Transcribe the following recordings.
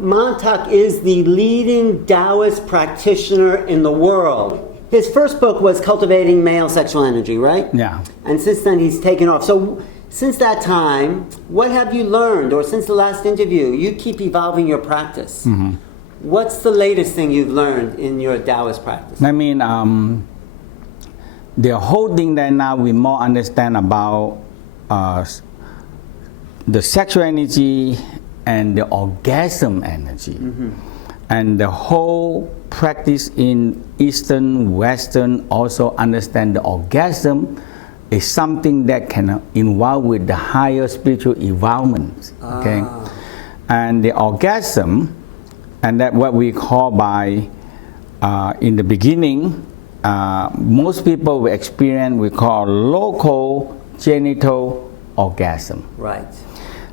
Mantak is the leading Taoist practitioner in the world. His first book was Cultivating Male Sexual Energy, right? Yeah. And since then he's taken off. So since that time, what have you learned? Or since the last interview, you keep evolving your practice. Mm-hmm. What's the latest thing you've learned in your Taoist practice? I mean, the whole thing that now we more understand about the sexual energy and the orgasm energy. Mm-hmm. And the whole practice in Eastern, Western also understand the orgasm is something that can involve with the higher spiritual involvement. Okay? And the orgasm, and that what we call by, in the beginning, most people will experience we call local genital orgasm. Right.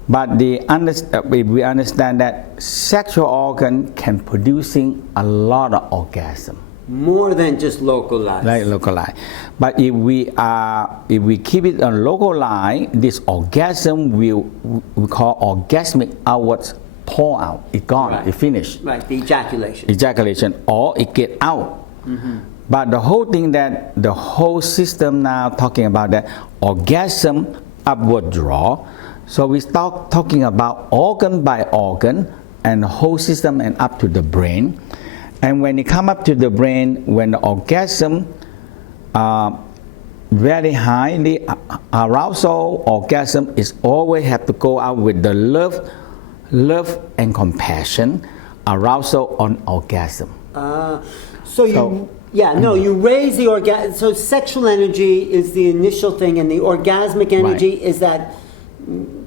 But we understand that sexual organ can producing a lot of orgasm. More than just localized. Like localized. But if we keep it on localized, this orgasm we call orgasmic outwards pour out. It gone. Right. It finished. Right. The ejaculation. Ejaculation, or it get out. Mm-hmm. But the whole thing that the whole system now talking about that orgasm upward draw. So we start talking about organ by organ and the whole system and up to the brain. And when it come up to the brain, when the orgasm very highly arousal orgasm is always have to go out with the love and compassion, arousal on orgasm. You raise the orgasm. So sexual energy is the initial thing, and the orgasmic energy is that.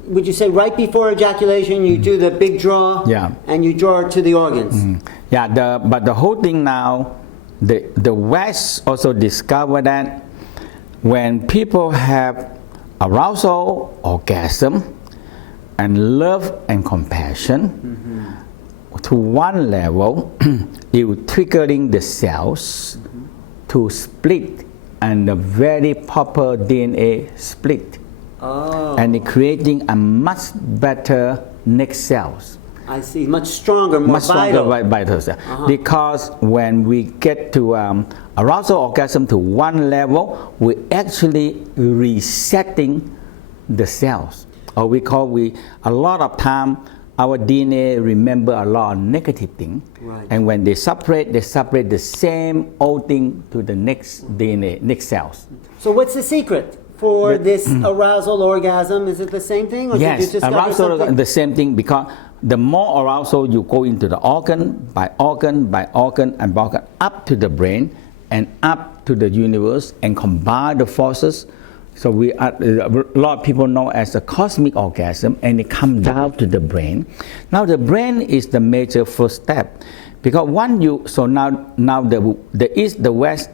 Would you say right before ejaculation you do the big draw, and you draw it to the organs? Yeah, but the whole thing now, the West also discovered that when people have arousal, orgasm, and love and compassion, to one level, it will triggering the cells to split, and a very proper DNA split. And it creating a much better next cells. I see, much stronger, more vital. Vital cells. Because when we get to arousal orgasm to one level, we actually resetting the cells. Or a lot of time our DNA remember a lot of negative thing. Right. And when they separate the same old thing to the next DNA, next cells. So what's the secret for this arousal orgasm? Is it the same thing? Or yes, arousal is the same thing, because the more arousal you go into the organ by organ by organ and by organ up to the brain and up to the universe and combine the forces. So a lot of people know as a cosmic orgasm, and it comes down to the brain. Now the brain is the major first step, because now the East, the West,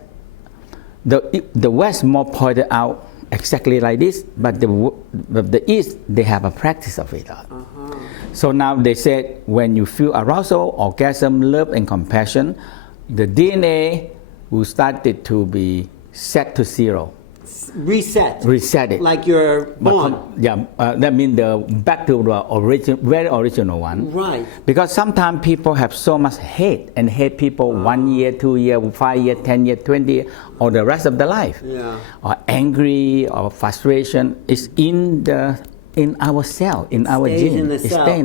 the West more pointed out exactly like this, but the East, they have a practice of it. So now they said when you feel arousal, orgasm, love and compassion, the DNA will start it to be set to zero. Reset it. Like you're born. That means back to the very original one. Right. Because sometimes people have so much hate people 1 year, 2 year, 5 year, 10 year, 20 year, or the rest of the life. Yeah. Or angry or frustration is in our cell, in our gene. In the cell.